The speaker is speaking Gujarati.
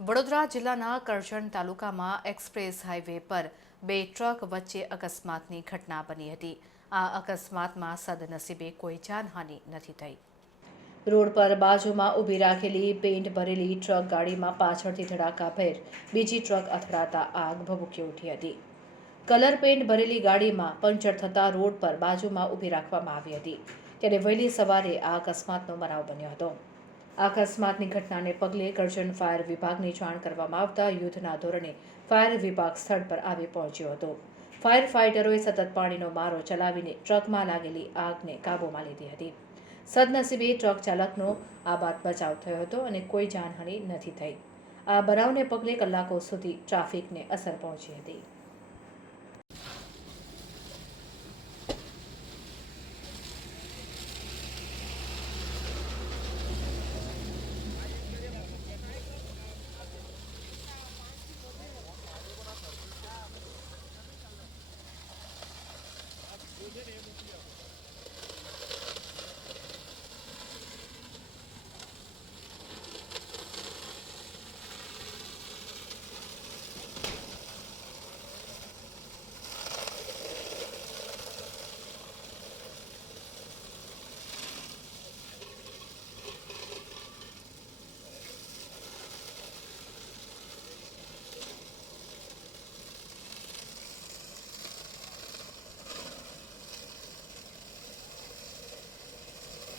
વડોદરા જિલ્લાના કરજણ તાલુકામાં એક્સપ્રેસ હાઈવે પર બે ટ્રક વચ્ચે અકસ્માતની ઘટના બની હતી. આ અકસ્માતમાં સદનસીબે કોઈ જાનહાનિ નથી થઈ. રોડ પર બાજુમાં ઊભી રાખેલી પેઇન્ટ ભરેલી ટ્રક ગાડીમાં પાછળથી ધડાકાભેર બીજી ટ્રક અથડાતા આગ ભભૂકી ઉઠી હતી. કલર પેઇન્ટ ભરેલી ગાડીમાં પંચર થતાં રોડ પર બાજુમાં ઊભી રાખવામાં આવી હતી. ત્યારે વહેલી સવારે આ અકસ્માતનો બનાવ બન્યો હતો. અકસ્માતની ઘટનાને પગલે કરજણ ફાયર વિભાગની જાણ કરવામાં આવતા યુદ્ધના ધોરણે ફાયર વિભાગ સ્થળ પર આવી પહોંચ્યો હતો. ફાયર ફાઇટરોએ સતત પાણીનો મારો ચલાવીને ટ્રકમાં લાગેલી આગને કાબૂમાં લીધી હતી. સદનસીબે ટ્રક ચાલકનો આ બાદ બચાવ થયો હતો અને કોઈ જાનહાનિ નથી થઈ. આ બનાવને પગલે કલાકો સુધી ટ્રાફિકને અસર પહોંચી હતી. within him.